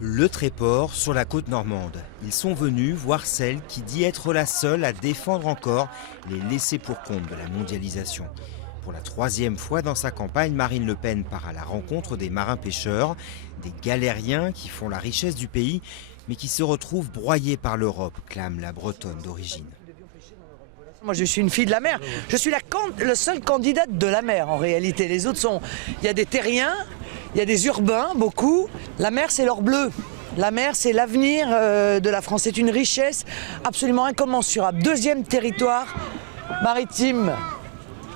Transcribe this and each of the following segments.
Le Tréport sur la côte normande. Ils sont venus voir celle qui dit être la seule à défendre encore les laissés pour compte de la mondialisation. Pour la troisième fois dans sa campagne, Marine Le Pen part à la rencontre des marins-pêcheurs, des galériens qui font la richesse du pays, mais qui se retrouvent broyés par l'Europe, clame la Bretonne d'origine. Moi je suis une fille de la mer, je suis la seule candidate de la mer en réalité. Les autres sont, il y a des terriens, il y a des urbains, beaucoup. La mer c'est l'or bleu, la mer c'est l'avenir de la France, c'est une richesse absolument incommensurable. Deuxième territoire maritime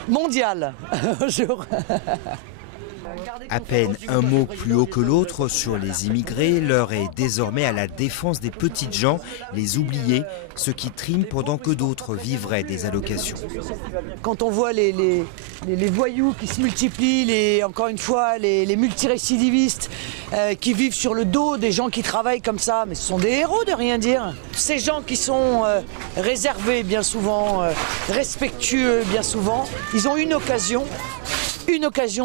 mondial. À peine un mot plus haut que l'autre sur les immigrés, l'heure est désormais à la défense des petites gens, les oubliés, ceux qui triment pendant que d'autres vivraient des allocations. Quand on voit les voyous qui se multiplient, encore une fois, les multirécidivistes qui vivent sur le dos des gens qui travaillent comme ça, mais ce sont des héros de rien dire. Ces gens qui sont réservés bien souvent, respectueux bien souvent, ils ont une occasion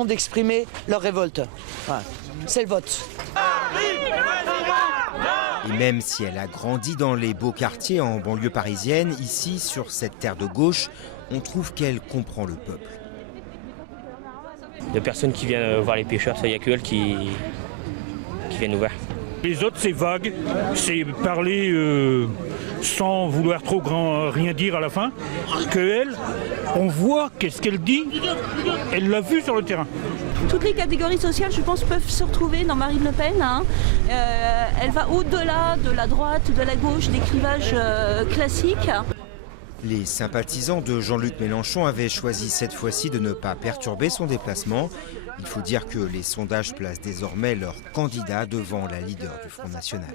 d'exprimer leur révolte. Voilà. C'est le vote. Et même si elle a grandi dans les beaux quartiers en banlieue parisienne, ici, sur cette terre de gauche, on trouve qu'elle comprend le peuple. De personnes qui viennent voir les pêcheurs, il n'y a que elles qui viennent nous voir. Les autres, c'est vague, c'est parler sans vouloir trop rien dire à la fin. Que elle, on voit qu'est-ce qu'elle dit, elle l'a vu sur le terrain. Toutes les catégories sociales, je pense, peuvent se retrouver dans Marine Le Pen. Elle va au-delà de la droite, de la gauche, des clivages classiques. Les sympathisants de Jean-Luc Mélenchon avaient choisi cette fois-ci de ne pas perturber son déplacement. Il faut dire que les sondages placent désormais leur candidat devant la leader du Front National.